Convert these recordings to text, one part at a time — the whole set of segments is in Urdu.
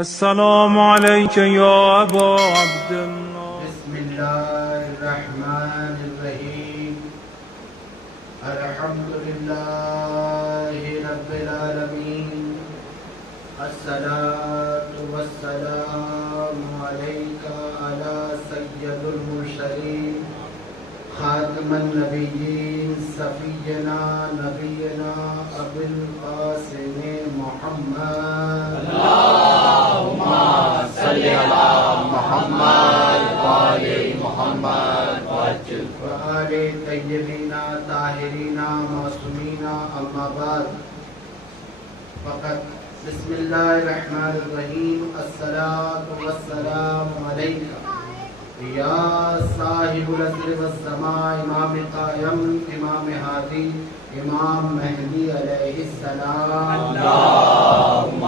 السلام عليك يا أبا عبد الله. بسم الله الرحمن الرحيم. الحمد لله رب العالمين. الصلاة والسلام عليك على سيد المرسلين خاتم النبيين سفينا نبينا أبي القاسم محمد. اللهم صل على محمد وآل محمد وآل طيبين طاهرين معصومين. أما بعد فقد بسم الله الرحمن الرحيم. الصلاة والسلام عليك يا صاحب العصر والزمان امام قائم امام ہادی امام مہدی علیہ السلام. اللهم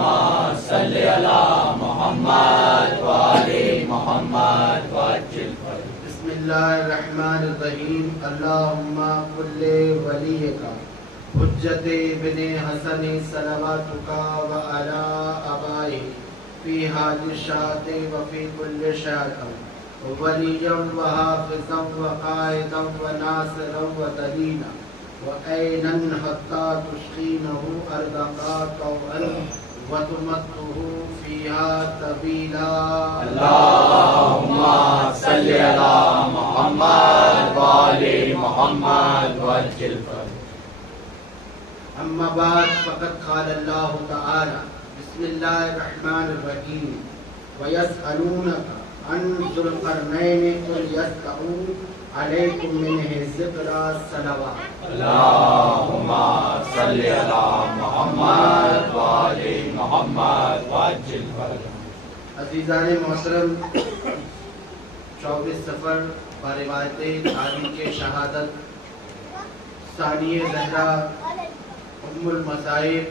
صل على محمد وآل محمد بسم اللہ الرحمن الرحیم. اللہم کل ولیک حجت ابن حسن صلواتک وعلی آبائہ فی حاجشات وفی کل شاۃ ولیا وحافظا وقائدا وناصرا ودلیلا وعینا حتی تسقینہ ارزقا طوعا وتمته فيها طويلا. اللهم صل على محمد وآل محمد اما بعد فقد قال الله تعالى بسم الله الرحمن الرحيم ويسألونك عن ذي القرنين قل يسطع عليكم منه ذكرى الصلوات. اللهم صل على محمد وآل محمد عزیزان محترم، 24 سفر بروایت تاریخ شہادت ثانیہ زہرا ام المصائب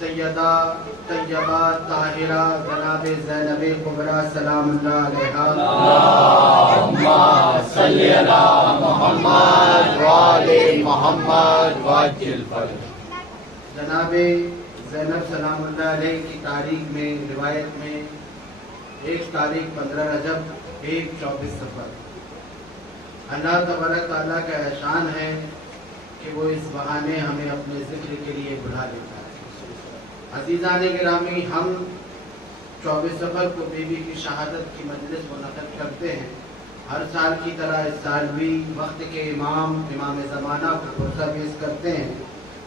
سیدہ طیبہ طاہرہ جناب زینب کبریٰ سلام اللہ علیہا. اللهم صل على محمد وآل محمد جناب زینب سلام اللہ علیہ کی تاریخ میں روایت میں ایک تاریخ 15 رجب، ایک 24 سفر. اللہ تبارک تعالیٰ کا احسان ہے کہ وہ اس بہانے ہمیں اپنے ذکر کے لیے بلا لیتا ہے. عزیزان گرامی، ہم 24 سفر کو بی بی کی شہادت کی مجلس منعقد کرتے ہیں. ہر سال کی طرح اس سال بھی وقت کے امام زمانہ کو بھروسہ پیش کرتے ہیں،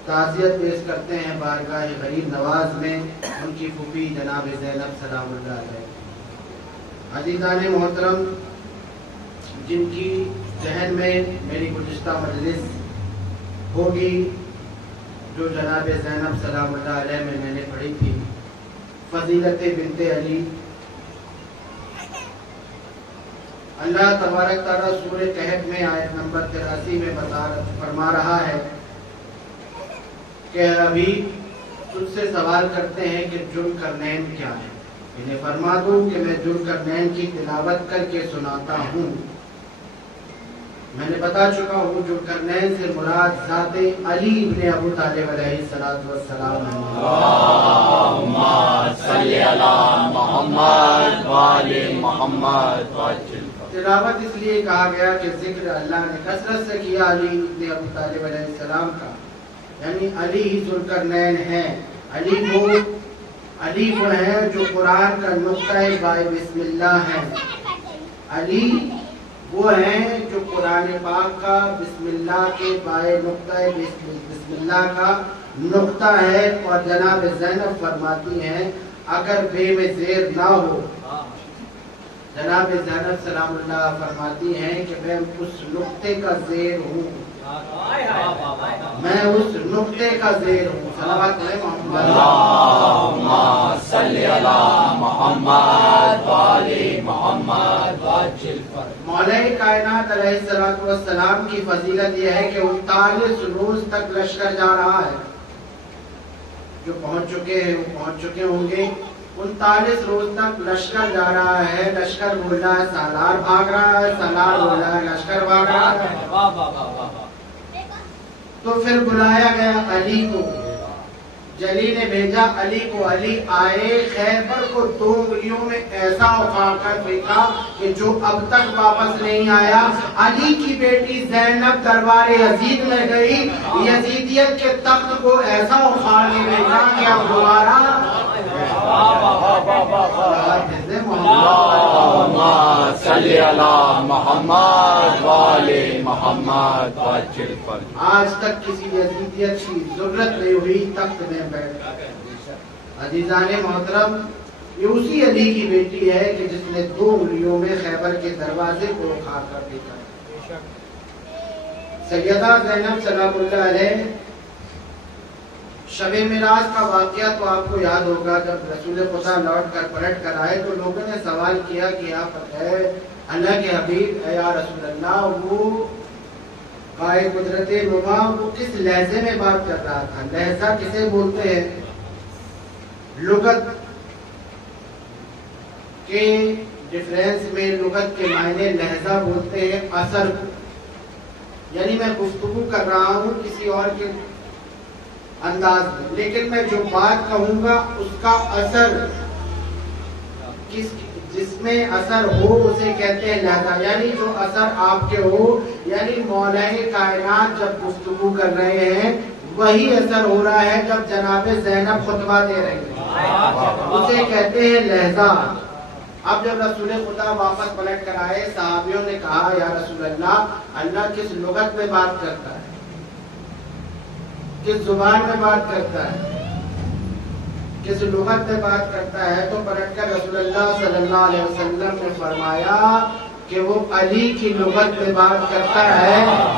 تعزیت پیش کرتے ہیں بارگاہ غریب نواز میں ان کی پھوپھی جناب زینب سلام اللہ علیہ. عزیزان محترم، جن کی ذہن میں میری گزشتہ مجلس ہوگی جو جناب زینب سلام اللہ علیہ میں نے پڑھی تھی، فضیلت بنت علی. اللہ تبارک تعالیٰ سورہ کہف میں آیت نمبر 83 میں فرما رہا ہے کہ ابھی تجھ سے سوال کرتے ہیں کہ ذوالقرنین کیا ہے. انہیں فرما دوں کہ میں ذوالقرنین کی تلاوت کر کے سناتا ہوں. میں نے بتا چکا ہوں ذوالقرنین سے مراد ذات علی ابن ابو طالب علیہ السلام ہے. اللهم صل على محمد وآل محمد. تلاوت اس لیے کہا گیا کہ ذکر اللہ نے کثرت سے کیا علی ابن ابو طالب علیہ السلام کا، یعنی علی ہی ذوالقرنین ہے. علی وہ ہے جو قرآن کا نقطۂ بائے بسم اللہ ہے. علی وہ ہیں جو قرآن پاک کا بسم اللہ کے بائے نقطۂ بسم اللہ کا نقطہ ہے. اور جناب زینب فرماتی ہیں اگر بے میں زیر نہ ہو، جناب زینب سلام اللہ فرماتی ہیں کہ میں اس نقطے کا زیر ہوں، میں اس نقطے کا زیر ہوں. صلوات محمد. اللهم صل على محمد وآل محمد. مولا کائنات علیہ السلام کی فضیلت یہ ہے کہ 39 روز تک لشکر جا رہا ہے. جو پہنچ چکے ہیں وہ پہنچ چکے ہوں گے. 39 روز تک لشکر جا رہا ہے. لشکر بول رہا ہے سالار بھاگ رہا ہے، سالار بول رہا ہے لشکر بھاگ رہا ہے. تو پھر بلایا گیا علی کو. علی نے بھیجا علی کو، علی آئے خیبر کو 2 انگلیوں میں ایسا اکھاڑ کر پھینکا کہ جو اب تک واپس نہیں آیا۔ علی کی بیٹی زینب دربار یزید میں گئی، یزیدیت کے تخت کو ایسا اکھاڑ کے پھینکا کہ اب دوبارہ اللہم صلی علی محمد وآل محمد وعجل فرج۔ آج تک کسی یزیدیت کی ضرورت نہیں ہوئی تخت میں بیٹھ کر۔ عزیزان محترم، یہ اسی علی کی بیٹی ہے کہ جس نے 2 انگلیوں میں خیبر کے دروازے کو اکھاڑ کر پھینکا۔ سیدہ زینب سلام اللہ علیہ، شب معراج کا واقعہ تو آپ کو یاد ہوگا، جب رسول خدا لوٹ کر پلٹ کر آئے تو لوگوں نے سوال کیا کہ یا اللہ کے حبیب، اے یا رسول اللہ، وہ قائے قدرت نما وہ کس لہجے میں بات کر رہا تھا؟ لہجہ کسے بولتے ہیں؟ لغت کے ڈفرینس میں لغت کے معنی لہجہ بولتے ہیں اثر کو، یعنی میں گفتگو کر رہا ہوں کسی اور کے انداز میں، لیکن میں جو بات کہوں گا اس کا اثر جس میں اثر ہو اسے کہتے ہیں لہجہ، یعنی جو اثر آپ کے ہو، یعنی مولا کائنات جب گفتگو کر رہے ہیں وہی اثر ہو رہا ہے جب جناب زینب خطبہ دے رہے ہیں، اسے کہتے ہیں لہجہ۔ اب جب رسول خدا واپس پلٹ کر آئے، صحابیوں نے کہا یا رسول اللہ، اللہ کس لغت میں بات کرتا ہے، کس زبان میں بات کرتا ہے، کس لغت میں بات کرتا ہے؟ تو پلٹ کر رسول اللہ صلی اللہ علیہ وسلم نے فرمایا کہ وہ علی کی لغت میں بات کرتا ہے۔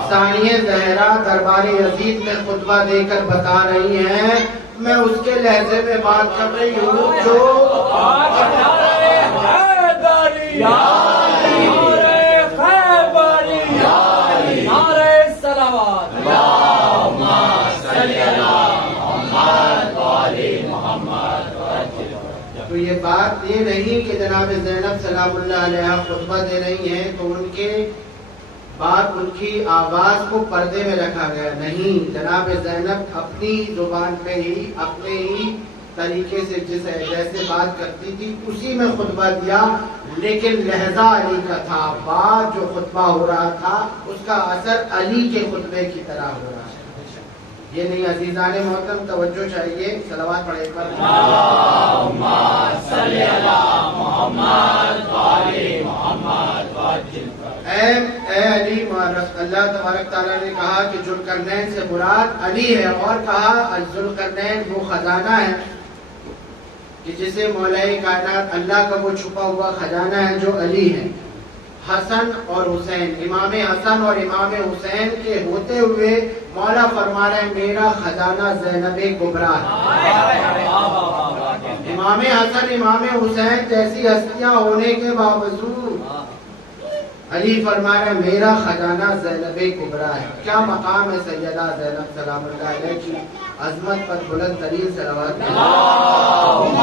ثانیہ زہرا دربار یزید میں خطبہ دے کر بتا رہی ہیں میں اس کے لہجے میں بات کر رہی ہوں جو تو یہ بات یہ نہیں کہ جناب زینب سلام اللہ علیہ خطبہ دے رہی ہیں تو ان کے بات، ان کی آواز کو پردے میں رکھا گیا، نہیں، جناب زینب اپنی زبان پہ ہی اپنے ہی طریقے سے جیسے بات کرتی تھی اسی میں خطبہ دیا، لیکن لہجہ علی کا تھا، بات جو خطبہ ہو رہا تھا اس کا اثر علی کے خطبے کی طرح ہو رہا ہے۔ یہ نہیں عزیزان محترم، توجہ چاہیے، صلوات پڑھیں پر اللہم صلی علی محمد وآل محمد وعجل فرج۔ اے علی، اللہ تبارک تعالیٰ نے کہا کہ ذوالقرنین سے مراد علی ہے، اور کہا ذوالقرنین وہ خزانہ ہے کہ جسے مولا کائنات اللہ کا وہ چھپا ہوا خزانہ ہے جو علی ہے۔ حسن اور حسین، امام حسن اور امام حسین کے ہوتے ہوئے مولا فرما رہے ہیں میرا خزانہ زینب کبریٰ ہے۔ امام حسن امام حسین جیسی ہستیاں ہونے کے باوجود علی فرما رہے ہیں میرا خزانہ زینب کبریٰ ہے۔ کیا مقام ہے سیدہ زینب سلام اللہ علیہ کی عظمت پر بلند ترین صلوات۔ اللہم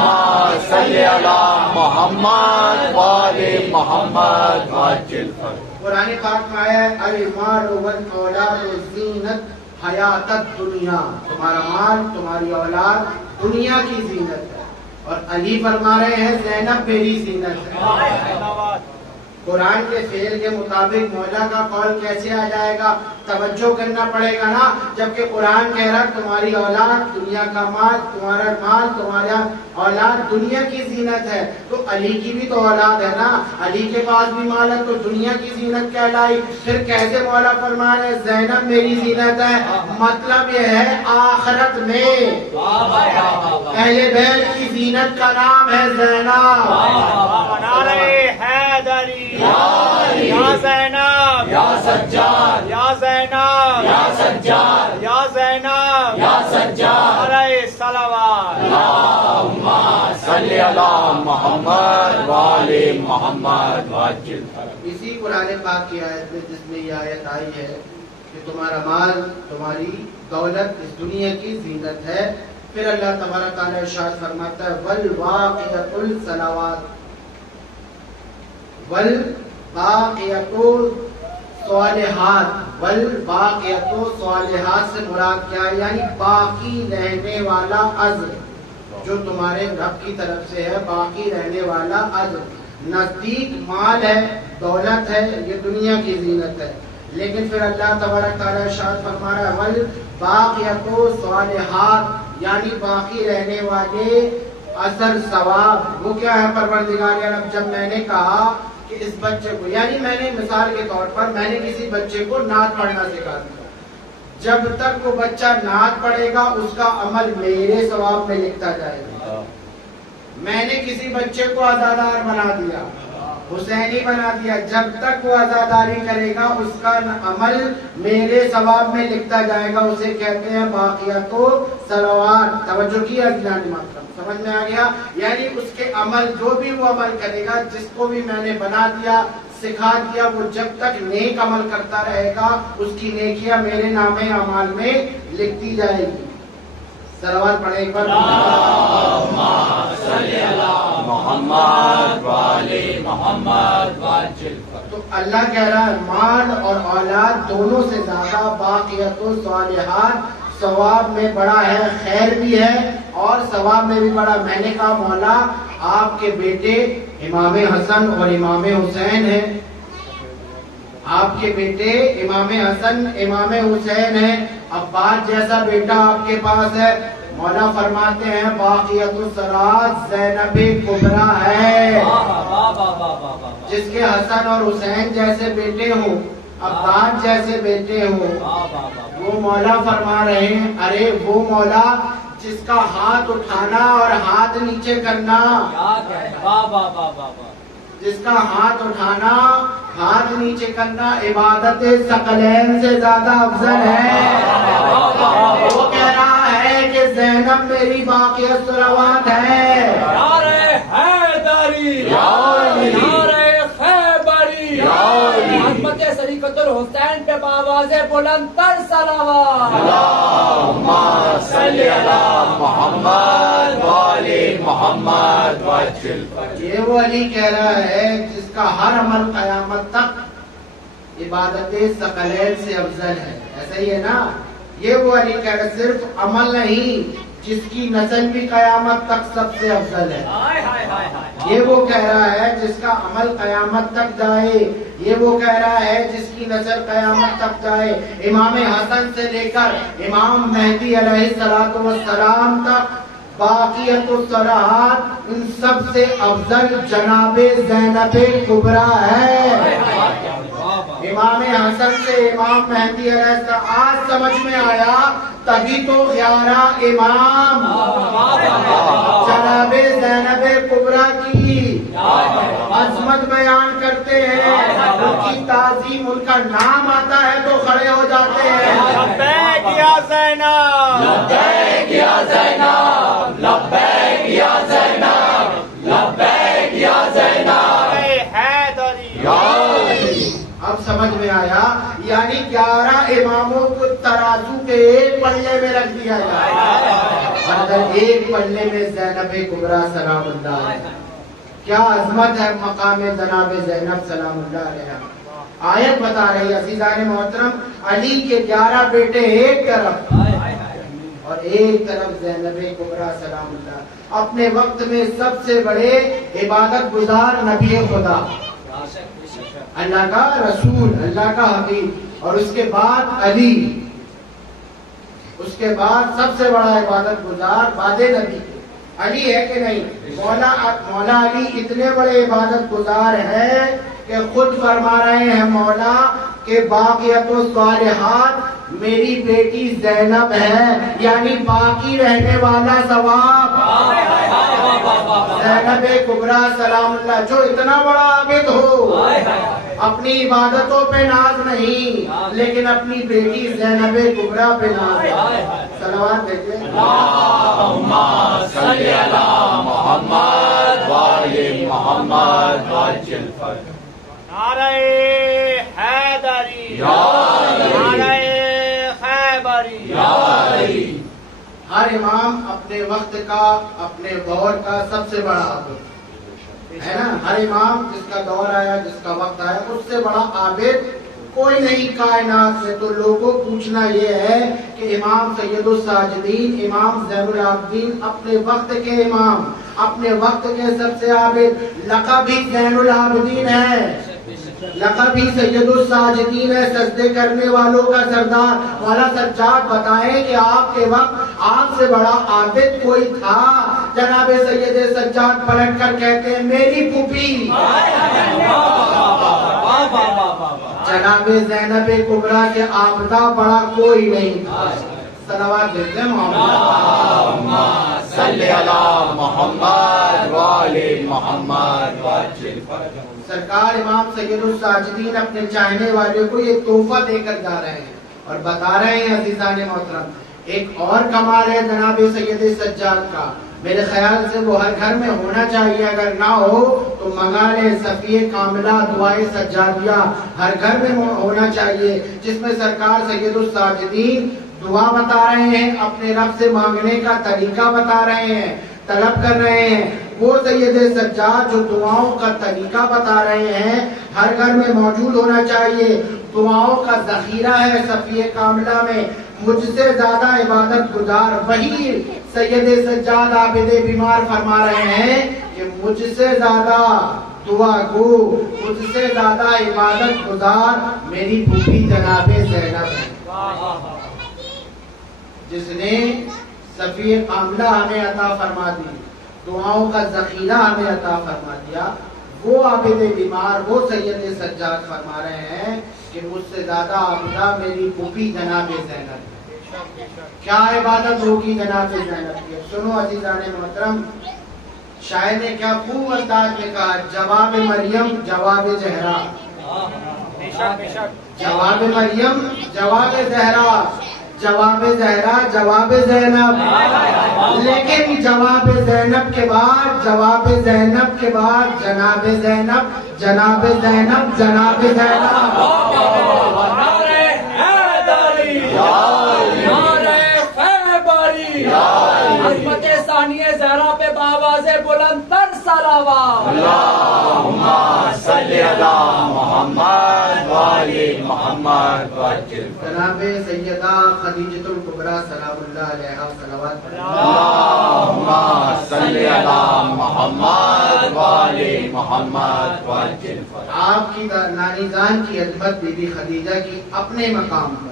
صلی علی محمد وآل محمد وعجل فرج۔ قرآن پاک میں آیا ہے المال والاولاد زینت حیات الدنیا، تمہارا مال تمہاری اولاد دنیا کی زینت ہے، اور علی فرما رہے ہیں زینب میری زینت ہے۔ قرآن کے فعل کے مطابق مولا کا قول کیسے آ جائے گا؟ توجہ کرنا پڑے گا نا، جبکہ قرآن کہہ رہا تمہاری اولاد دنیا کا مال، تمہارا مال تمہارا اولاد دنیا کی زینت ہے، تو علی کی بھی تو اولاد ہے نا، علی کے پاس بھی مال ہے تو دنیا کی زینت کہلائی۔ پھر کیسے مولا فرما رہے زینب میری زینت ہے؟ مطلب یہ ہے آخرت میں اہل بیت کی زینت کا نام ہے زینب۔ یا زینب یا سجاد یا زینب یا سجاد یا زینب یا سجاد علیہ صلوات۔ اللہم صلی علی محمد وآل محمد وعجل فرج۔ اسی قرآن پاک کی آیت میں جس میں یہ آیت آئی ہے کہ تمہارا مال تمہاری دولت اس دنیا کی زینت ہے، پھر اللہ تبارک تعالیٰ ارشاد فرماتا ہے والواقعۃ الصلوات، والباقیۃ صالحات، والباقیات صالحات سے مراد کیا ہے؟ یعنی باقی رہنے والا اجر جو تمہارے رب کی طرف سے ہے، باقی رہنے والا اجر۔ نزدیک مال ہے، دولت ہے، یہ دنیا کی زینت ہے، لیکن پھر اللہ تبارک تعالیٰ ارشاد فرما رہا ہے والباقیات صالحات، یعنی باقی رہنے والے اثر ثواب۔ وہ کیا ہے پروردگار عالم؟ جب میں نے کہا کہ اس بچے کو، یعنی میں نے مثال کے طور پر میں نے کسی بچے کو نعت پڑھنا سکھا دیا، جب تک وہ بچہ نعت پڑھے گا اس کا عمل میرے ثواب میں لکھتا جائے گا۔ میں نے کسی بچے کو عزادار بنا دیا، حسینی بنا دیا، جب تک وہ عزاداری کرے گا اس کا عمل میرے ثواب میں لکھتا جائے گا۔ اسے کہتے ہیں باقیات صلوات۔ توجہ کی عزیزان محترم، سمجھ میں آ گیا؟ یعنی اس کے عمل، جو بھی وہ عمل کرے گا، جس کو بھی میں نے بنا دیا، سکھا دیا، وہ جب تک نیک عمل کرتا رہے گا اس کی نیکیاں میرے نام اعمال میں لکھتی جائے گی۔ صلوات پڑھیں ایک بار۔ اللہم صلی علی محمد وعلی محمد وعجل۔ تو اللہ کہہ رہا ہے مال اور اولاد دونوں سے زیادہ باقیات الصالحات ثواب میں بڑا ہے، خیر بھی ہے اور ثواب میں بھی بڑا۔ میں نے کہا مولا آپ کے بیٹے امام حسن اور امام حسین ہیں، آپ کے بیٹے امام حسن امام حسین ہیں، عباس جیسا بیٹا آپ کے پاس ہے۔ مولا فرماتے ہیں باقیات الصلاۃ زینب کبریٰ ہے، جس کے حسن اور حسین جیسے بیٹے ہوں، عباس جیسے بیٹے ہوں، وہ مولا فرما رہے ہیں ارے وہ مولا جس کا ہاتھ اٹھانا اور ہاتھ نیچے کرنا، جس کا ہاتھ اٹھانا ہاتھ نیچے کرنا عبادت ثقلین سے زیادہ افضل ہے۔ وہ کہہ رہا ہے کہ زینب میری باقیات صلوات ہے۔ نعرہ حیدری، نعرہ خیبری، عظمت شریعت الحسین پہ بآواز بلند تر صلوات۔ اللہم صلی علی محمد وعلی محمد وعجل۔ یہ وہ علی کہہ رہا ہے جس کا ہر عمل قیامت تک عبادت ثقلین سے افضل ہے، ایسا ہی ہے نا؟ یہ وہ علی کہہ رہا ہے صرف عمل نہیں، جس کی نسل بھی قیامت تک سب سے افضل ہے۔ یہ وہ کہہ رہا ہے جس کا عمل قیامت تک جائے، یہ وہ کہہ رہا ہے جس کی نسل قیامت تک جائے، امام حسن سے لے کر امام مہدی علیہ السلام تک باقیات الصلاۃ ان سب سے افضل جناب زینب کبریٰ ہے۔ امام حسن سے امام مہدی علیہ السلام، آج سمجھ میں آیا، تبھی تو 11 امام جناب زینب کبریٰ کی عظمت بیان کرتے ہیں، ان کی تعظیم، ان کا نام آتا ہے تو کھڑے ہو جاتے ہیں۔ لبیک یا زینب، لبیک یا زینب، لبیک یا زینب، لبیک یا زینب، اے حیدری۔ اب سمجھ میں آیا، یعنی 11 اماموں کو ترازو کے ایک پلے میں رکھ دیا جائے، اگر ایک پلے میں زینب کبریٰ سلام اللہ علیہ، کیا عظمت ہے مقام جناب زینب سلام اللہ علیہ۔ آیت بتا رہی ہے عزیزان محترم، علی کے 11 بیٹے ایک طرف اور ایک طرف زینب کبریٰ سلام اللہ، اپنے وقت میں سب سے بڑے عبادت گزار نبی خدا، اللہ کا رسول، اللہ کا حبیب، اور اس کے بعد علی، اس کے بعد سب سے بڑا عبادت گزار بعد نبی علی ہے کہ نہیں؟ مولا علی اتنے بڑے عبادت گزار ہیں کہ خود فرما رہے ہیں مولا کہ باقیات الصالحات میری بیٹی زینب ہے، یعنی باقی رہنے والا ثواب زینب کبریٰ سلام اللہ، جو اتنا بڑا عابد ہو، اپنی عبادتوں پہ ناز نہیں لیکن اپنی بیٹی زینب کبریٰ پہ ناز ہے۔ صلوات دیتے ہیں۔ اللہم صلی علی محمد وعلی محمد وعجل۔ نعرہ حیدری، نعرہ خیبری۔ ہر امام اپنے وقت کا، اپنے دور کا سب سے بڑا عابد ہے نا؟ ہر امام جس کا دور آیا، جس کا وقت آیا، اس سے بڑا عابد کوئی نہیں کائنات میں. تو لوگوں پوچھنا یہ ہے کہ امام سید الساجدین، امام زین العابدین، اپنے وقت کے امام، اپنے وقت کے سب سے عابد، لقب بھی زین العابدین ہے، لقب بھی سید الساجدین ہے، سجدے کرنے والوں کا سردار. مولا سجاد بتائیں کہ آپ کے وقت آپ سے بڑا عابد کوئی تھا؟ جناب سید سجاد پلٹ کر کہتے ہیں میری پھوپھی جناب زینب کبریٰ کے عابدہ بڑا کوئی نہیں تھا. صلوات دیتے ہیں محمد صلی علی محمد وآل محمد. سرکار امام سید الساجدین اپنے چاہنے والے کو یہ تحفہ دے کر جا رہے ہیں اور بتا رہے ہیں عزیزان محترم ایک اور کمال ہے جناب سید سجاد کا. میرے خیال سے وہ ہر گھر میں ہونا چاہیے، اگر نہ ہو تو منگا لے. صفیہ کاملہ دعائے سجادیہ ہر گھر میں ہونا چاہیے، جس میں سرکار سید الساجدین دعا بتا رہے ہیں، اپنے رب سے مانگنے کا طریقہ بتا رہے ہیں، طلب کر رہے ہیں. وہ سید سجاد جو دعاؤں کا طریقہ بتا رہے ہیں ہر گھر میں موجود ہونا چاہیے. دعاؤں کا ذخیرہ ہے صفیہ کاملہ میں. مجھ سے زیادہ عبادت گزار، وہی سید سجاد عابد بیمار فرما رہے ہیں کہ مجھ سے زیادہ دعا گو، مجھ سے زیادہ عبادت گزار میری پھوپھی جناب زینب ہے، جس نے صفیہ کاملہ ہمیں عطا فرما دی، دعاؤں کا ذخیرہ ہمیں عطا فرما دیا. وہ عابد بیمار، وہ سید سجاد فرما رہے ہیں کہ مجھ سے زیادہ عابدہ میری پھوپھی جناب زینب. کیا عبادت ہوگی جناب زینب کی؟ سنو عزیزان محترم، شاعر نے کیا خوب انداز میں کہا، جواب مریم جواب زہرا، جواب مریم جواب زہرا، جواب زہرا جواب زینب. لیکن جواب زینب کے بعد، جواب زینب کے بعد جناب زینب، جناب زینب، جناب زینب. عظمت ثانیہ زہرا پہ بآواز بلند تر صلوات. اللہم صلی علی محمد وآل محمد. جناب سیدہ خدیجۃ الکبریٰ سلام اللہ علیہا صلوات. اللہم صلی علی محمد وآل محمد. آپ کی نانی جان کی عظمت بی بی خدیجہ کی اپنے مقام پر،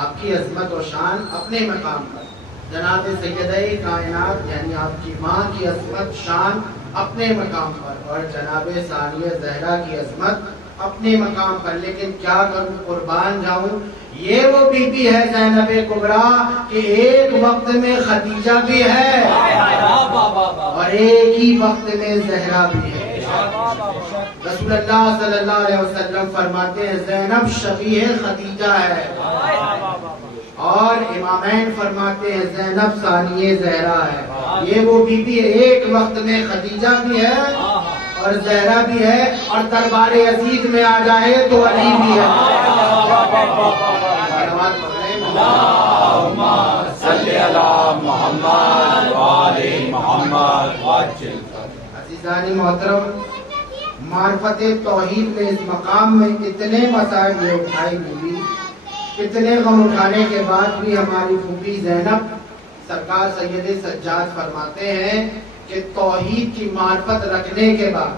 آپ کی عظمت و شان اپنے مقام پر، جناب سیدہ کائنات یعنی آپ کی ماں کی عظمت شان اپنے مقام پر، اور جناب ثانیہ زہرا کی عظمت اپنے مقام پر. لیکن کیا کروں، قربان جاؤں، یہ وہ بی بی ہے زینب کبریٰ کہ ایک وقت میں خدیجہ بھی ہے اور ایک ہی وقت میں زہرا بھی ہے. رسول اللہ صلی اللہ علیہ وسلم فرماتے ہیں زینب شبیہ خدیجہ ہے، اور امامین فرماتے ہیں زینب ثانیہ زہرا ہے. یہ وہ بی بی ایک وقت میں خدیجہ بھی ہے اور زہرا بھی ہے، اور دربار عزیز میں آ جائے تو علی بھی ہے. اللہم صلی علی محمد وآل محمد. عزیزانی محترم، معرفت توحید میں اس مقام میں اتنے مسائل یہ اٹھائی گئی، اتنے غم اٹھانے کے بعد بھی ہماری پھوپھی زینب سرکار سید سجاد فرماتے ہیں کہ توحید کی معرفت رکھنے کے بعد،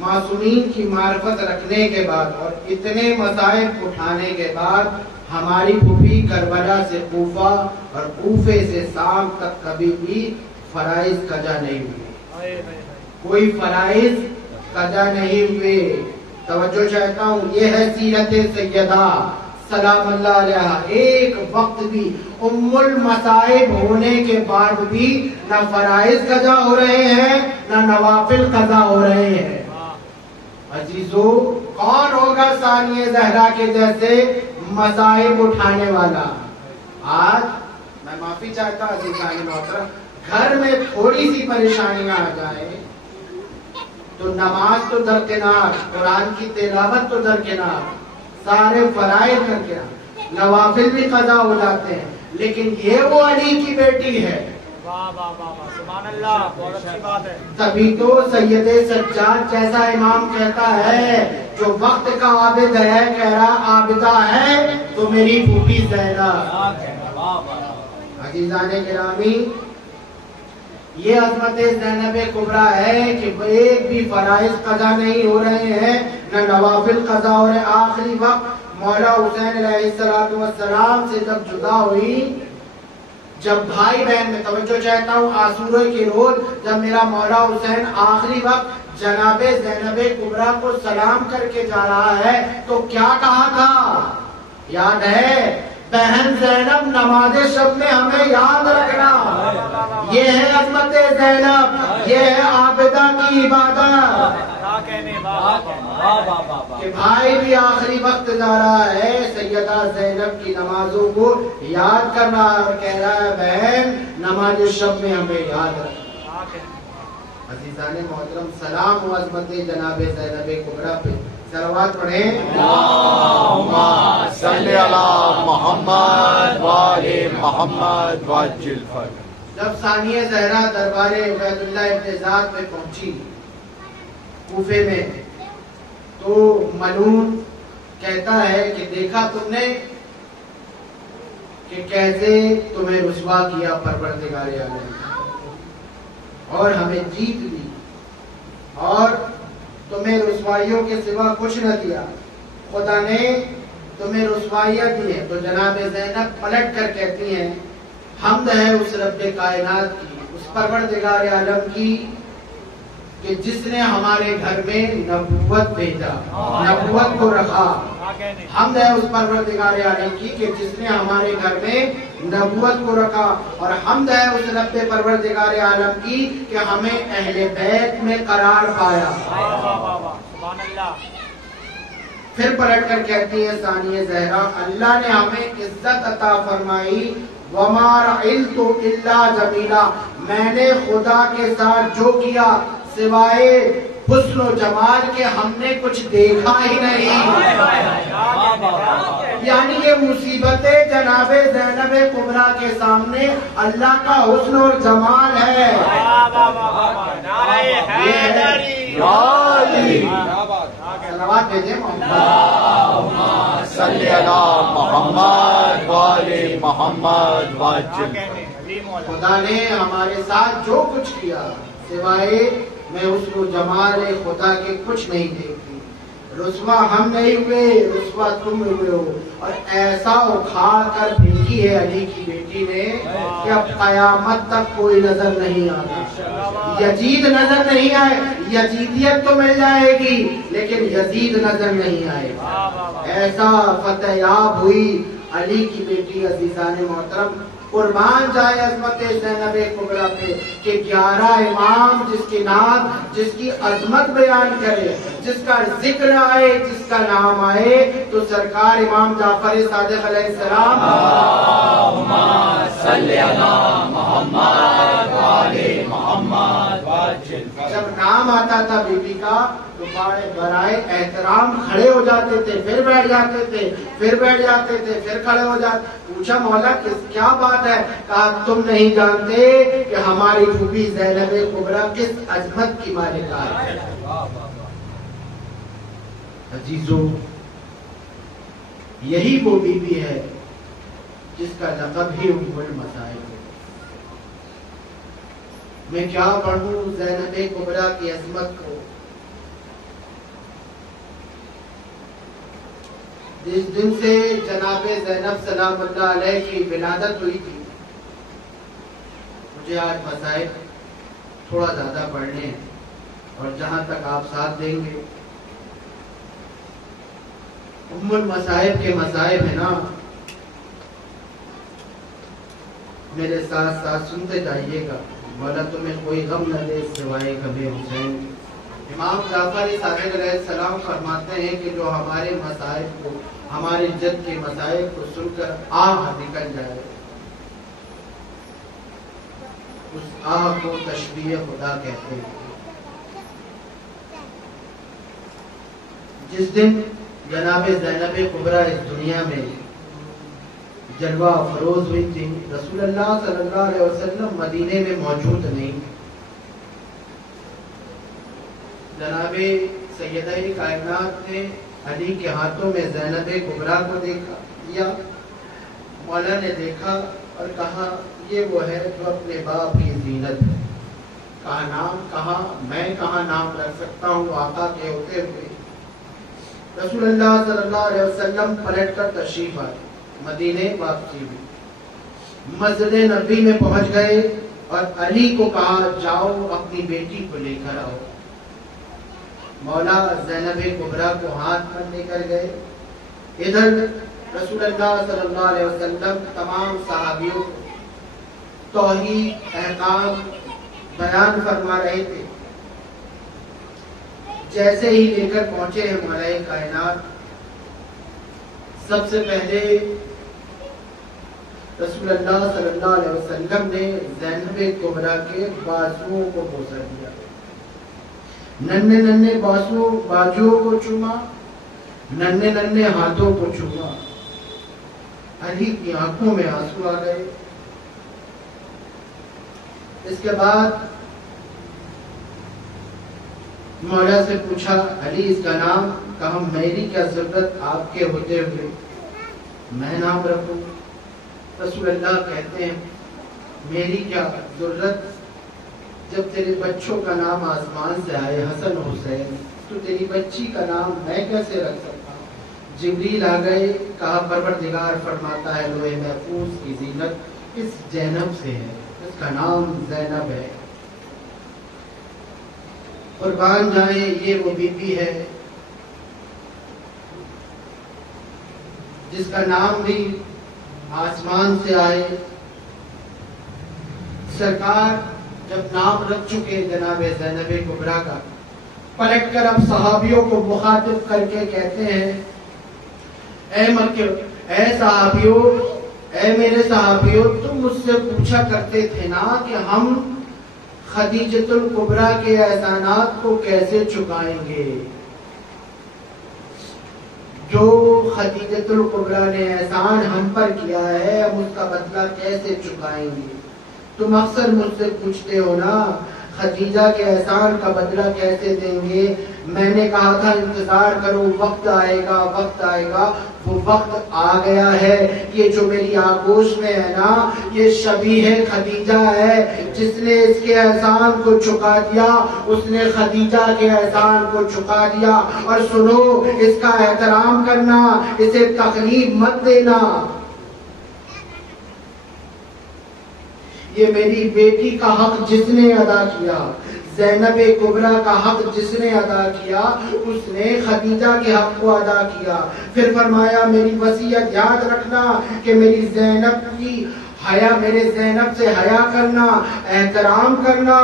معصومین کی معرفت رکھنے کے بعد اور اتنے مسائل اٹھانے کے بعد ہماری پھوپھی کربلا سے کوفہ اور کوفے سے شام تک کبھی بھی فرائض قضا نہیں ہوئے، کوئی فرائض قضا نہیں ہوئے. توجہ چاہتا ہوں، یہ ہے سیرت سیدہ سلام اللہ علیہ. ایک وقت بھی ام المصائب ہونے کے بعد بھی نہ فرائض قضا ہو رہے ہیں نہ نوافل قضا ہو رہے ہیں. عزیزو، کون ہوگا ثانیہ زہرا کے جیسے مصائب اٹھانے والا؟ آج میں معافی چاہتا ہوں عزیزان محترم، گھر میں تھوڑی سی پریشانیاں آ جائیں تو نماز تو درکنار، قرآن کی تلاوت تو درکنار، سارے فرائض درکنار، نوافل بھی قضا ہو جاتے ہیں. لیکن یہ وہ علی کی بیٹی ہے، واہ واہ واہ واہ، سبحان اللہ، بہت اچھی بات ہے۔ تبھی تو سید سجاد جیسا امام کہتا ہے جو وقت کا عابد ہے کہہ رہا عابدہ ہے تو میری پھوپھی زینب۔ عزیزان گرامی، یہ عظمت زینب کبریٰ ہے کہ ایک بھی فرائض قضا نہیں ہو رہے ہیں، نہ نوافل قضا ہو رہے۔ آخری وقت مولا حسین علیہ السلام سے جب جدا ہوئی، جب بھائی بہن میں توجہ چاہتا ہوں آسوروں کے روز جب میرا مولا حسین آخری وقت جناب زینب کبریٰ کو سلام کر کے جا رہا ہے تو کیا کہا تھا؟ یاد ہے؟ بہن زینب نماز شب میں ہمیں یاد رکھنا، یہ ہے عظمت زینب، یہ ہے عابدہ کی عبادت کہ بھائی بھی آخری وقت جا رہا ہے سیدہ زینب کی نمازوں کو یاد کر رہا ہے اور کہہ رہا ہے بہن نماز شب میں ہمیں یاد رکھنا۔ عزیزان محترم، سلام و عظمت جناب زینب کبریٰ پہ صلوات پڑھیں۔ اللہم صلی علی محمد وآل محمد وعجل فرج۔ جب ثانیہ زہرا دربار عبید اللہ ابن زیاد میں پہنچی کوفے میں تو ملعون کہتا ہے کہ دیکھا تم نے کہ کیسے تمہیں رسوا کیا پروردگار عالم اور ہمیں جیت دی اور تمہیں رسوائیوں کے سوا کچھ نہ دیا، خدا نے تمہیں رسوائیاں دی ہیں۔ تو جناب زینب پلٹ کر کہتی ہیں حمد ہے اس رب کائنات کی، اس پروردگار عالم کی کہ جس نے ہمارے گھر میں نبوت بھیجا، نبوت کو رکھا۔ حمد ہے اس پروردگار عالم کی کہ جس نے ہمارے گھر میں نبوت کو رکھا، اور حمد ہے اس رب پروردگار عالم کی کہ ہمیں اہل بیت میں قرار پایا۔ پھر پلٹ کر کہتی ہے ثانیہ زہرا اللہ نے ہمیں عزت عطا فرمائی، وَمَا رَعِلْتُ إِلَّا جَمِيلًا، میں نے خدا کے ساتھ جو کیا سوائے حسن و جمال کے ہم نے کچھ دیکھا ہی نہیں۔ یعنی یہ مصیبتیں جناب زینب کبریٰ کے سامنے اللہ کا حسن اور جمال ہے۔ صلوات بھیجیں اللہم صلی علی محمد وآل محمد وعجل۔ خدا نے ہمارے ساتھ جو کچھ کیا سوائے میں حسن و جمال خدا کے کچھ نہیں دیکھتی۔ رسوا ہم نہیں ہوئے، رسوا تم ہوئے ہو، اور ایسا اکھاڑ کر پھینکی ہے علی کی بیٹی نے کہ اب قیامت تک کوئی نظر نہیں آتا۔ یزید نظر نہیں آئے، یزیدیت تو مل جائے گی لیکن یزید نظر نہیں آئے گا۔ ایسا فتح یاب ہوئی علی کی بیٹی۔ عزیزان محترم، قربان جائے عظمت زینب کبریٰ پہ کہ 11 امام جس کی نام، جس کی عظمت بیان کرے، جس کا ذکر آئے، جس کا نام آئے تو سرکار امام جعفر صادق علیہ السلام اللہم صلی علی محمد وآل محمد وعجل فرج۔ جب نام آتا تھا بی بی کا تو بڑے برائے احترام کھڑے ہو جاتے تھے، پھر بیٹھ جاتے تھے، پھر بیٹھ جاتے تھے، پھر کھڑے ہو جاتے۔ پوچھا مولا کیا بات ہے؟ کہا تم نہیں جانتے کہ ہماری پھوپھی زینب کبریٰ کس عظمت کی مالکہ ہے۔ عزیزو، یہی وہ بی بی ہے جس کا لقب ہی ام المصائب ہے۔ میں کیا پڑھوں زینب کبریٰ کی عظمت کو۔ جس دن سے جناب زینب سلام اللہ علیہ کی ولادت ہوئی تھی، مجھے آج مصائب تھوڑا زیادہ پڑھنے ہیں، اور جہاں تک آپ ساتھ دیں گے ام المصائب کے مصائب ہیں نا، میرے ساتھ ساتھ سنتے جائیے گا۔ مولا تمہیں کوئی غم نہ دے سوائے غم حسین۔ امام جعفر صادق علیہ السلام فرماتے ہیں کہ جو ہمارے مصائب کو، ہمارے جد کے مصائب کو سن کر آہ نکل جائے، اس آہ کو تشبیہ خدا کہتے ہیں۔ جس دن جناب زینب کبریٰ اس دنیا میں جلوہ افروز ہوئی تھی. رسول اللہ صلی اللہ علیہ وسلم مدینے میں موجود نہیں. جناب سیدہ کائنات نے علی کے ہاتھوں میں زینب کبریٰ کو دیکھا. مولا نے دیکھا اور کہا یہ وہ ہے جو اپنے باپ کی زینت ہے. کہا نام کہاں، میں کہاں نام رکھ سکتا ہوں آقا کے ہوتے ہوئے. رسول اللہ صلی اللہ علیہ وسلم پلٹ کر تشریف آئے، مدینے واپسی ہوئی. مسجد نبی میں پہنچ گئے اور علی کو کہا جاؤ اپنی بیٹی کو لے کر آؤ. مولا زینب کبریٰ کو ہاتھ پر لے کر گئے. ادھر رسول اللہ صلی اللہ علیہ وسلم تمام صحابیوں کو توحید احکام بیان فرما رہے تھے. جیسے ہی لے کر پہنچے ہیں مولا کائنات، سب سے پہلے رسول اللہ صلی اللہ علیہ وسلم نے زینب کبریٰ کے بازوؤں کو بوسہ دیا، ننھے ننھے بازوؤں کو چوما، ننھے ننھے ہاتھوں کو چوما. علی کی آنکھوں میں آنسو آ گئے. اس کے بعد مولا سے پوچھا علی اس کا نام، کہا میری کیا ضرورت آپ کے ہوتے ہوئے میں نام رکھوں. رسول اللہ کہتے ہیں میری کیا ضرورت، جب تیرے بچوں کا نام آسمان سے آئے حسن حسین، تو تیری بچی کا نام میں کیسے رکھ سکتا ہوں. جبریل آ گئے، کہا پروردگار فرماتا ہے لوح محفوظ کی زینت اس زینب سے ہے، اس کا نام زینب ہے. قربان جائیں یہ وہ بی بی ہے جس کا نام بھی آسمان سے آئے. سرکار جب نام رکھ چکے جناب زینب کبریٰ کا، پلٹ کر اب صحابیوں کو مخاطب کر کے کہتے ہیں اے صحابیوں، اے میرے صحابیوں، تم مجھ سے پوچھا کرتے تھے نا کہ ہم خدیجۃ الکبریٰ کے احسانات کو کیسے چکائیں گے. جو خدیجۃ الکبریٰ نے احسان ہم پر کیا ہے ہم اس کا بدلہ کیسے چکائیں گے. تم اکثر مجھ سے پوچھتے ہو نا خدیجہ کے احسان کا بدلہ کیسے دیں گے. میں نے کہا تھا انتظار کرو، وقت آئے گا، وقت آئے گا. وہ وقت آ گیا ہے. یہ جو میری آغوش میں ہے نا، یہ شبیہ خدیجہ ہے. جس نے اس کے احسان کو چکا دیا اس نے خدیجہ کے احسان کو چکا دیا. اور سنو، اس کا احترام کرنا، اسے تقریب مت دینا. یہ میری بیٹی کا حق جس نے ادا کیا، زینب کبریٰ کا حق جس نے ادا کیا، اس نے خدیجہ کے حق کو ادا کیا. پھر فرمایا میری وصیت یاد رکھنا کہ میری زینب کی حیا، میرے زینب سے حیا کرنا، احترام کرنا.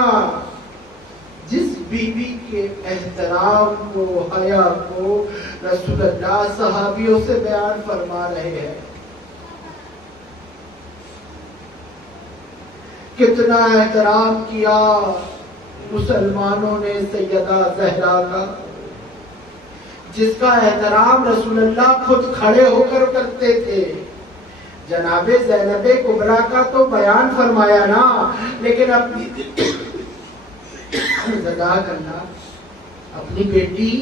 جس بی بی کے احترام کو، حیا کو رسول اللہ صحابیوں سے بیان فرما رہے ہیں. کتنا احترام کیا مسلمانوں نے سیدہ زہرا کا، جس کا احترام رسول اللہ خود کھڑے ہو کر کرتے تھے. جناب زینب کبریٰ کا تو بیان فرمایا نا، لیکن اپنی زدا کرنا، اپنی بیٹی،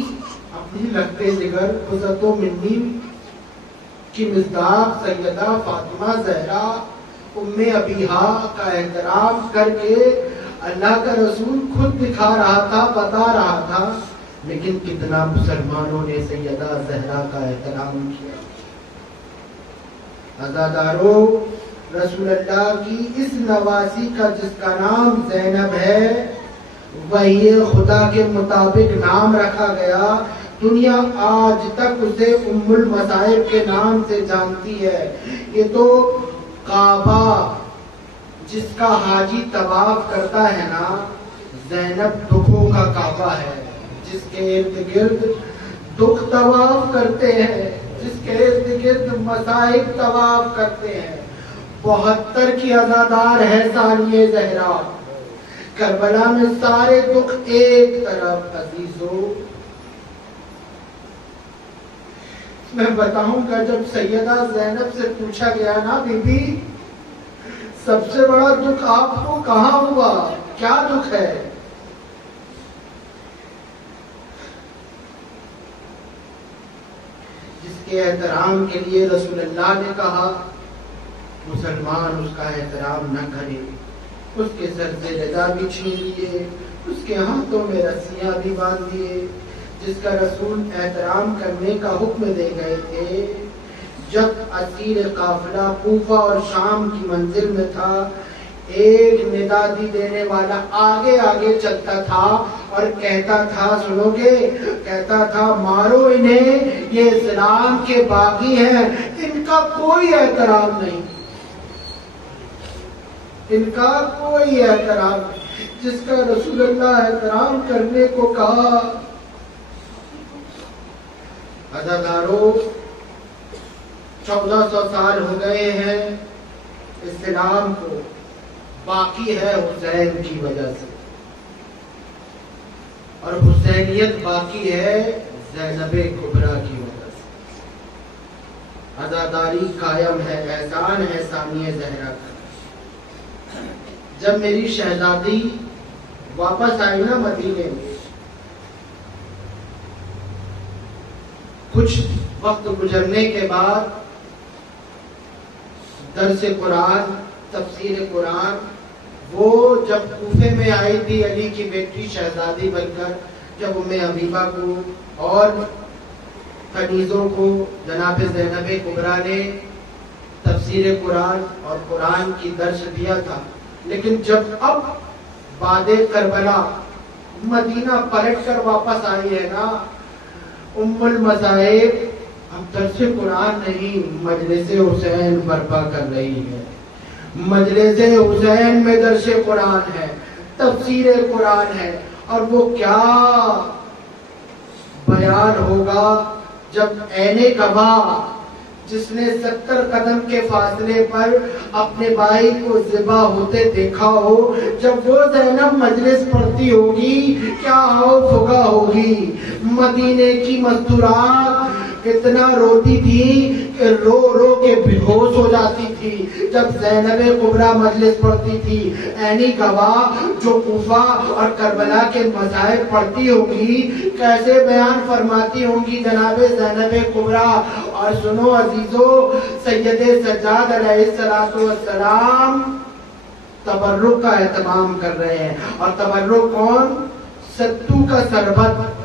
اپنی لگتے جگر عزت و منی کی مصداق سیدہ فاطمہ زہرا ام ابیہا کا احترام کر کے اللہ کا رسول خود دکھا رہا تھا، بتا رہا تھا. لیکن کتنا مسلمانوں نے سیدہ زہرا کا احترام کیا. عزادارو، رسول اللہ کی اس نواسی کا جس کا نام زینب ہے، وہی خدا کے مطابق نام رکھا گیا. دنیا آج تک اسے ام المصائب کے نام سے جانتی ہے. یہ تو کعبہ جس کا حاجی طواف کرتا ہے نا، زینب دکھوں کا کعبہ ہے. جس کے ارد گرد دکھ طواف کرتے ہیں، جس کے ارد گرد مصائب طواف کرتے ہیں. 72 کی عزادار ہے ثانیہ زہرا. کربلا میں سارے دکھ ایک طرف عزیزو، میں بتاؤں گا جب سیدہ زینب سے پوچھا گیا نا بی بی سب سے بڑا دکھ آپ کو کہاں ہوا، کیا دکھ ہے؟ جس کے احترام کے لیے رسول اللہ نے کہا مسلمان اس کا احترام نہ کرے، اس کے سر سے رضا بھی چھین لیے، اس کے ہاتھوں میں رسیاں بھی باندھ دیے، جس کا رسول احترام کرنے کا حکم دے گئے تھے۔ جب اسیر قافلہ کوفہ اور شام کی منزل میں تھا، ایک ندادی دینے والا آگے آگے چلتا تھا اور کہتا تھا، سنو گے، کہتا تھا مارو انہیں، یہ اسلام کے باغی ہیں، ان کا کوئی احترام نہیں، ان کا کوئی احترام نہیں۔ جس کا رسول اللہ احترام کرنے کو کہا۔ عزادارو 1400 سال ہو گئے ہیں اسلام کو، باقی ہے حسین کی وجہ سے، اور حسینیت باقی ہے زینب کبریٰ کی وجہ سے۔ عزاداری قائم ہے، احسان ہے ثانیہ زہرا کا۔ جب میری شہزادی واپس آئی نا مدینے میں، کچھ وقت گزرنے کے بعد درس قرآن، تفسیر قرآن، وہ جب کوفے میں آئی تھی علی کی بیٹی شہزادی بن کر، جب حبیبہ کو اور کنیزوں کو جناب زینب کبریٰ نے تفسیر قرآن اور قرآن کی درس دیا تھا، لیکن جب اب بعد کربلا مدینہ پلٹ کر واپس آئی ہے نا ام المذاہب، اب درس قرآن نہیں، مجلس حسین برپا کر رہی ہے۔ مجلس حسین میں درس قرآن ہے، تفسیر قرآن ہے، اور وہ کیا بیان ہوگا جب عین گواہ جس نے 70 قدم کے فاصلے پر اپنے بھائی کو ذبح ہوتے دیکھا ہو، جب وہ زینب مجلس پڑھتی ہوگی کیا ہو فغا ہوگی۔ مدینے کی مستورات اتنا روتی تھی کہ رو رو کے بے ہوش ہو جاتی تھی جب زینب کبریٰ مجلس پڑھتی تھی۔ عینی گواہ جو کوفہ اور کربلا کے مذاہب پڑھتی ہوگی کیسے بیان فرماتی ہوں گی جناب زینب کبریٰ۔ اور سنو عزیزو، سید سجاد علیہ السلام تبرک کا اہتمام کر رہے ہیں، اور تبرک کون؟ ستو کا شربت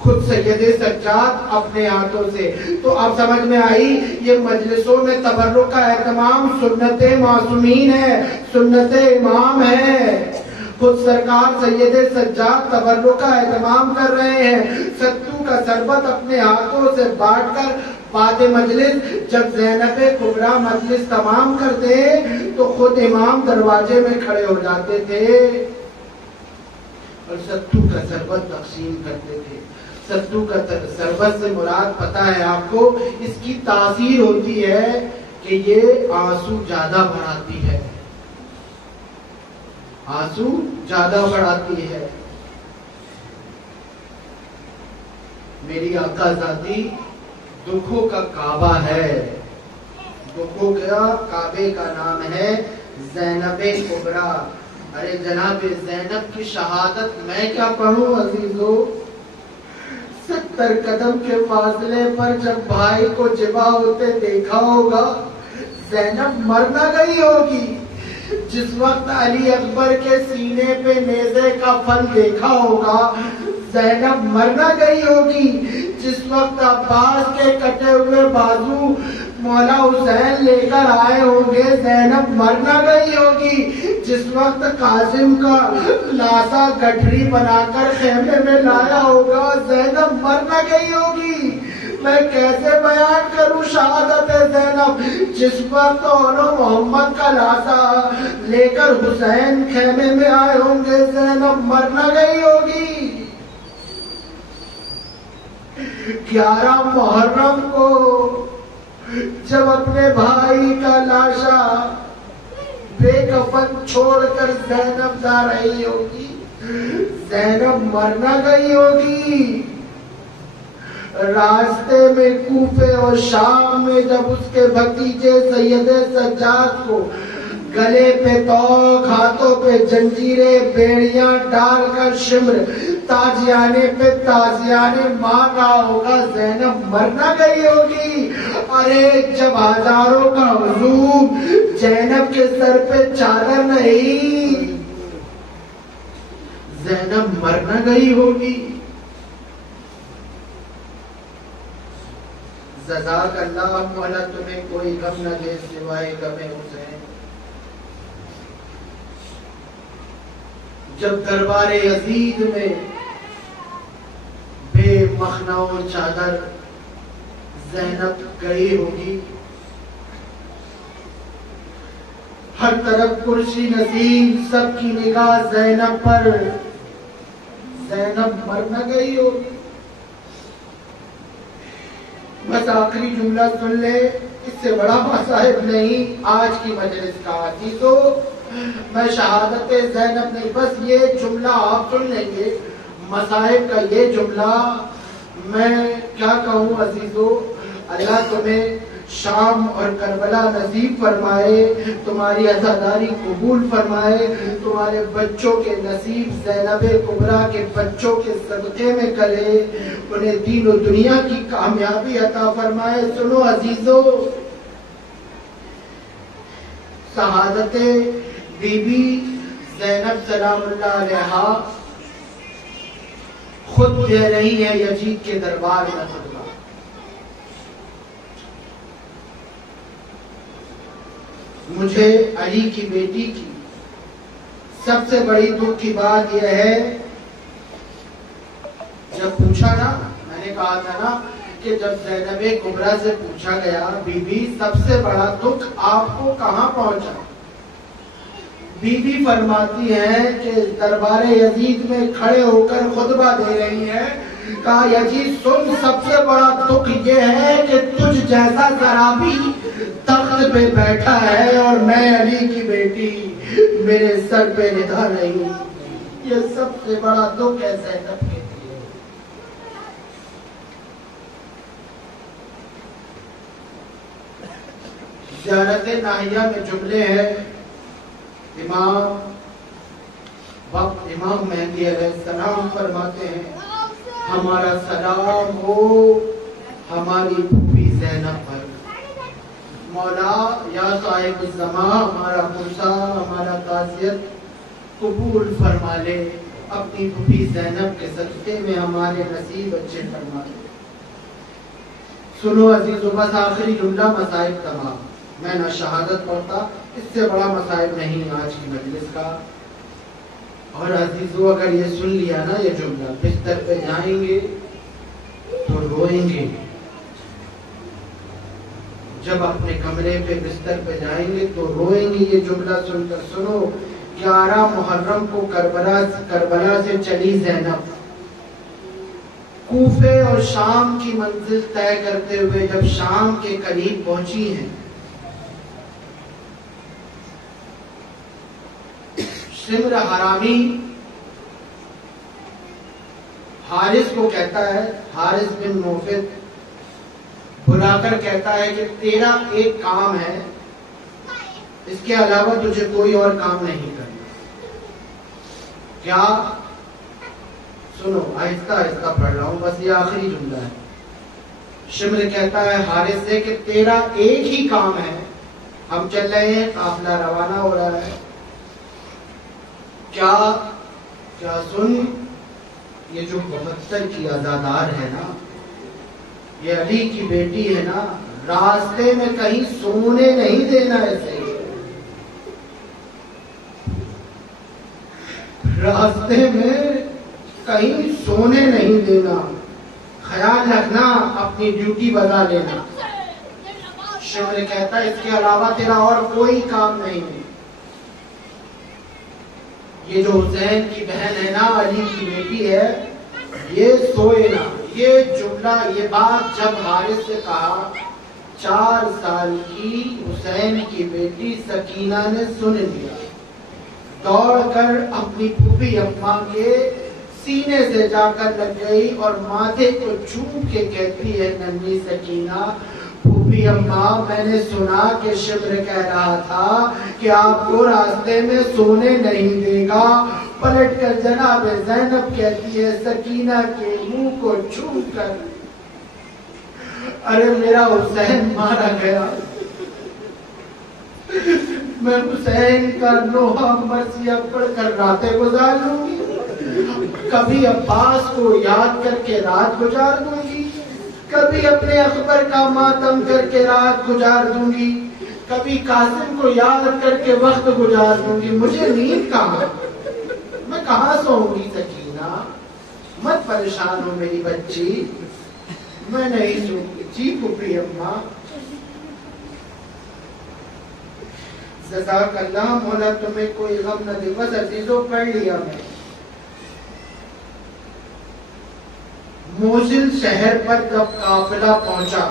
خود سید سجاد اپنے ہاتھوں سے۔ تو اب سمجھ میں آئی یہ مجلسوں میں تبرک کا اہتمام سنت معصومین ہے، سنت امام ہے۔ خود سرکار سید سجاد تبرک کا اہتمام کر رہے ہیں، ستو کا شربت اپنے ہاتھوں سے بانٹ کر بعد مجلس جب زینب کبریٰ مجلس تمام کرتے تو خود امام دروازے میں کھڑے ہو جاتے تھے اور ستو کا شربت تقسیم کرتے تھے۔ ستو کا شربت سے مراد پتہ ہے آپ کو، اس کی تاثیر ہوتی ہے کہ یہ آنسو زیادہ بڑھاتی ہے، آنسو زیادہ بڑھاتی ہے۔ میری آقا ذاتی دکھوں کا کعبہ ہے، دکھوں کا کعبے کا نام ہے زینب کبریٰ۔ ارے جناب زینب کی شہادت میں کیا پڑھوں عزیزو؟ 70 قدم کے فاصلے پر جب بھائی کو ذبح ہوتے دیکھا ہوگا، زینب مر نہ گئی ہوگی۔ جس وقت علی اکبر کے سینے پہ نیزے کا پھل دیکھا ہوگا، زینب مر نہ گئی ہوگی۔ جس وقت عباس کے کٹے ہوئے بازو مولا حسین لے کر آئے ہوں گے، زینب مر نہ گئی ہوگی۔ جس وقت قاسم کا لاشا گٹھری بنا کر خیمے میں لایا ہوگا، زینب مر نہ گئی ہوگی۔ میں کیسے بیان کروں شہادت زینب؟ جس وقت محمد کا لاشا لے کر حسین خیمے میں آئے ہوں گے، زینب مر نہ گئی ہوگی۔ 11 محرم کو جب اپنے بھائی کا لاشا بے کفن چھوڑ کر زینب جا رہی ہوگی، زینب مر نہ گئی ہوگی۔ راستے میں کوفے اور شام میں جب اس کے بھتیجے سید سجاد کو گلے پہ توق، ہاتھوں پہ جنجیریں، بیڑیاں ڈال کر شمر تازیانے پہ تازیانے مار رہا ہوگا، زینب مر نہ گئی ہوگی؟ ارے جب ہزاروں کا ہجوم زینب کے سر پہ چادر نہیں، زینب مر نہ گئی ہوگی؟ جزاک اللہ، مولا تمہیں کوئی غم نہ دے سوائے غم حسین۔ جب دربار یزید میں بے مخنہ و چادر زینب گئی ہوگی، ہر طرف کرسی نشین، سب کی نگاہ زینب پر، زینب مر نہ گئی ہوگی؟ بس آخری جملہ سن لے، اس سے بڑا مصائب نہیں آج کی مجلس کا۔ عزیزو، میں شہادت زینب نہیں، بس یہ جملہ آپ سن لیں گے، مصائب کا یہ جملہ میں کیا کہوں عزیزو۔ اللہ تمہیں شام اور کربلا نصیب فرمائے، تمہاری عزاداری قبول فرمائے، تمہارے بچوں کے نصیب زینب کبریٰ کے بچوں کے صدقے میں کرے، انہیں دین و دنیا کی کامیابی عطا فرمائے۔ سنو عزیزو، شہادت بی بی زینب سلام اللہ علیہا خود دے رہی ہے یزید کے دربار میں خطبہ۔ مجھے علی کی بیٹی کی سب سے بڑی دکھ کی بات یہ ہے، جب پوچھا نا، میں نے کہا تھا نا کہ جب زینب کبریٰ سے پوچھا گیا بی بی سب سے بڑا دکھ آپ کو کہاں پہنچا، بی بی فرماتی ہے کہ دربار یزید میں کھڑے ہو کر خطبہ دے رہی ہے، کہا یزید سن، سب سے بڑا دکھ یہ ہے کہ تجھ جیسا ذرابی تخت پہ بیٹھا ہے اور میں علی کی بیٹی، میرے سر پہ ندا نہیں ہوں، یہ سب سے بڑا دکھ ہے زینب کے لیے۔ زیارت ناہیہ میں جملے ہیں، امام مہدی علیہ السلام فرماتے ہیں ہمارا سلام ہو ہماری پھوپھی زینب پر، مولا یا صاحب الزمان ہمارا غصہ، ہمارا تعزیت قبول فرما لے، اپنی پھوپھی زینب کے صدقے میں ہمارے نصیب اچھے فرما لے۔ سنو عزیزو، بس آخری جملہ، مصائب تمام، میں نہ شہادت پڑھتا، اس سے بڑا مصائب نہیں آج کی مجلس کا۔ اور عزیزو اگر یہ سن لیا نا یہ جملہ، بستر پہ جائیں گے تو روئیں گے، جب اپنے کمرے پہ بستر پہ جائیں گے تو روئیں گے یہ جملہ سن کر۔ سنو، 11 محرم کو کربلا سے چلی زینب، کوفے اور شام کی منزل طے کرتے ہوئے جب شام کے قریب پہنچی ہیں، سمر حرامی حارث کو کہتا ہے، حارث بن موفد بلا کر کہتا ہے کہ تیرا ایک کام ہے، اس کے علاوہ تجھے کوئی اور کام نہیں کرنا۔ کیا؟ سنو، آہستہ آہستہ پڑھ رہا ہوں، بس یہ آخری جملہ ہے۔ شمر کہتا ہے حارث سے کہ تیرا ایک ہی کام ہے، ہم چل رہے ہیں، قافلہ روانہ ہو رہا ہے، کیا سن، یہ جو 72 کی عزادار ہے نا، یہ علی کی بیٹی ہے نا، راستے میں کہیں سونے نہیں دینا، ایسے راستے میں کہیں سونے نہیں دینا، خیال رکھنا، اپنی ڈیوٹی بجا لینا۔ شمر کہتا ہے اس کے علاوہ تیرا اور کوئی کام نہیں ہے۔ یہ جو حسین کی بہن ہے نا، علی کی بیٹی ہے، یہ سوئے نا۔ یہ جملہ، یہ بات جب حارث سے کہا، 4 سال کی حسین کی بیٹی سکینہ نے سن لیا، دوڑ کر اپنی پھوپھی اماں کے سینے سے جا کر لگ گئی اور ماتھے کو چوم کے کہتی ہے ننھی سکینہ پھوپھی اماں میں نے سنا کہ شبر کہہ رہا تھا کہ آپ کو راستے میں سونے نہیں دے گا. پلٹ کر جناب زینب کہتی ہے سکینہ کے منہ کو چوم کر ارے میرا حسین مارا گیا, میں حسین کا نوحہ مرثیہ پڑھ کر راتیں گزار لوں گی, کبھی عباس کو یاد کر کے رات گزار دوں گی, کبھی اپنے اکبر کا ماتم کر کے رات گزار دوں گی, کبھی قاسم کو یاد کر کے وقت گزار دوں گی. مجھے نیند کہاں, میں کہاں سوؤں گی سکینہ, مت پریشان ہو میری بچی, میں نہیں سوؤں گی. جی پھوپھی اماں, جزاک اللہ, مولا تمہیں کوئی غم نہ دے. بس عزیزوں پڑھ لیا میں. موصل شہر پر جب قافلہ پہنچا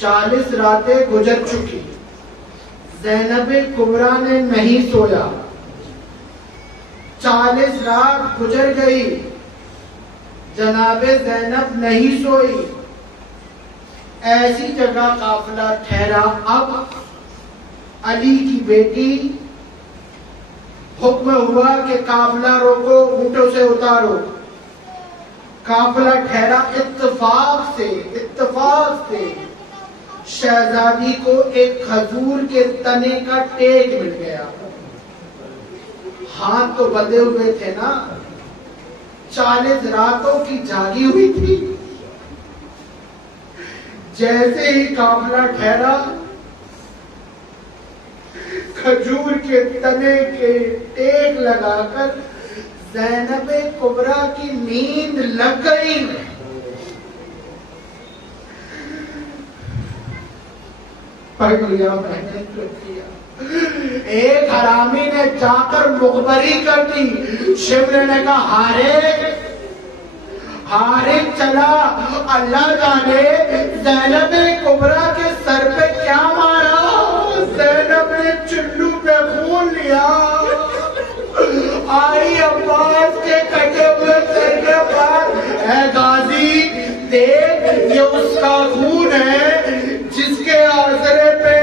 40 راتیں گزر چکی, زینب کبریٰ نے نہیں سویا. 40 رات گزر گئی, جناب زینب نہیں سوئی. ایسی جگہ قافلہ ٹھہرا. اب علی کی بیٹی حکم ہوا کہ قافلہ روکو, اونٹوں سے اتارو. قافلہ ٹھہرا. اتفاق سے شہزادی کو ایک کھجور کے تنے کا ٹیک مل گیا. ہاتھ تو بندھے ہوئے تھے نا, 40 راتوں کی جاگی ہوئی تھی. جیسے ہی قافلہ ٹھہرا, کھجور کے تنے کے ٹیک لگا کر زینب کبریٰ کی نیند لگ گئی. پڑھ لیا میں نے کیا. ایک حرامی نے جا کر مخبری کر دی. شبر نے کہا حارث چلا, اللہ جانے زینب کبریٰ کے سر پہ کیا مارا. زینب نے چلو پہ خون لیا, آئی عباس کے کٹے ہوئے سر کے پاس, اے غازی دیکھ یہ اس کا خون ہے جس کے آسرے پہ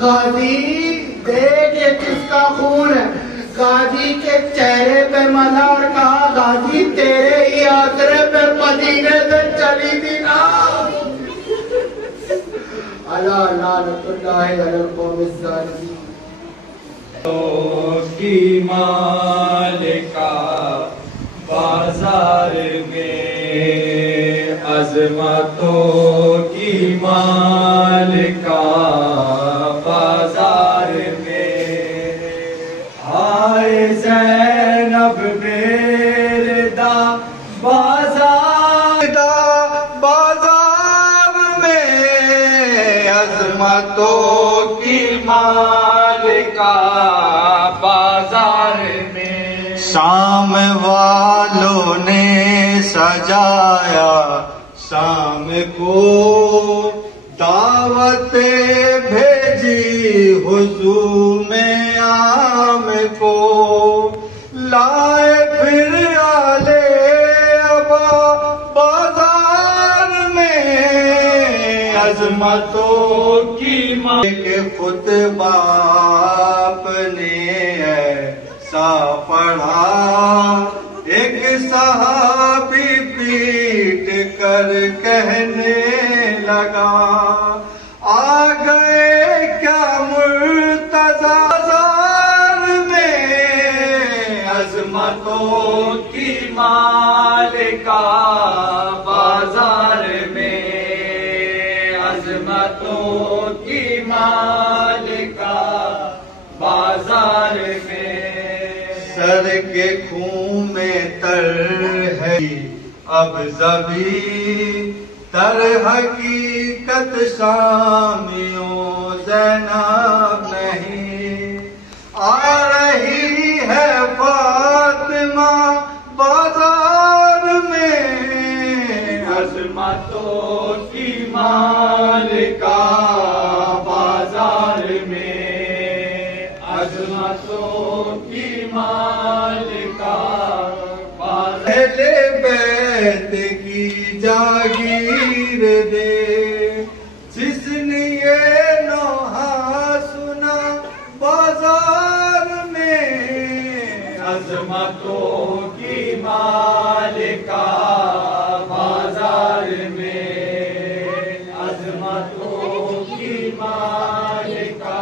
غازی دیکھ یہ کس کا خون ہے. غازی کے چہرے پہ ملا اور کہا غازی تیرے ہی آسرے پہ مدینے سے چلی تھی نا. اللہ لعنت اللہ علی القوم الظالمین. کی مالکا بازار میں, عظمتوں کی مالکا بازار میں, ہائے زینب بیردا بازار میں, عظمتوں کی مالکا بازار میں. شام والوں نے سجایا شام کو, دعوت بھیجی حضور میں عام کو, لائے پھر آلے ابا بازار میں, عظمتوں کی مالک خطبہ اپنے ایسا پڑھا, ایک صحابی پیٹ کر کہنے لگا, آ گئے کیا مرتضی بازار میں, عظمتوں کی مالکا بازار میں, عظمتوں کی مالکا بازار میں. سر کے خون میں تر ہے اب زبی, تر حقیقت شامیوں زینب نہیں. آ رہی ہے فاطمہ بازار میں, عظمتوں کی مالکہ بازار میں، عظمتوں کی مالکہ بازار اہل بیت کی جاگیر دے، جس نے یہ نوحہ سنا بازار میں، عظمتوں کی مالکہ بازار میں، عظمتوں کی مالکہ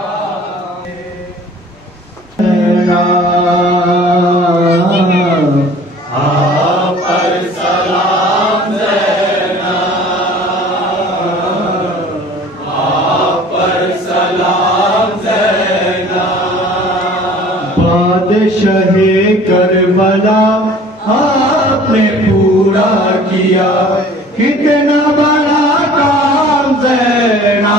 آپ پر سلام زینب، آپ پر سلام زینب، بادشاہ کربلا آپ نے پورا کیا کتنا بڑا کام زینب،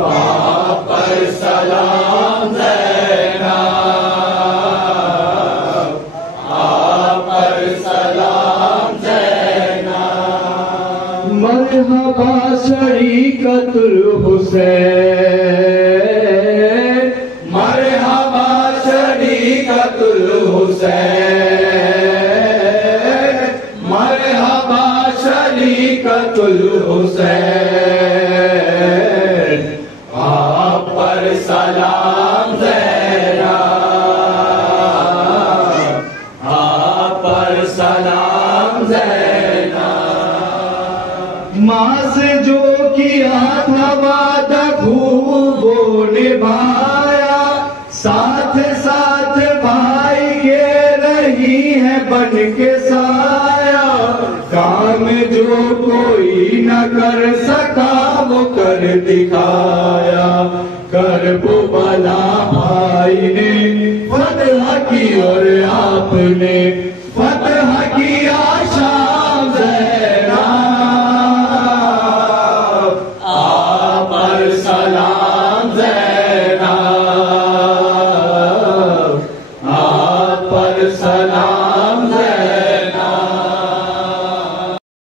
آپ پر سلام زینب، آپ پر سلام زینب، مرحبا شریکت الحسین، مرحبا شریکت الحسین، مرحبا شریکت الحسین، آپ پر سلام زینب، آپ پر سلام زینب، ماں سے جو کیا تھا وعدہ خوب وہ نبھایا، ساتھ ساتھ بھائی کے رہی ہے بن کے سایہ، کام جو کوئی نہ کر سکا وہ کر دکھایا، کربلا بھائی نے فتح کی اور آپ نے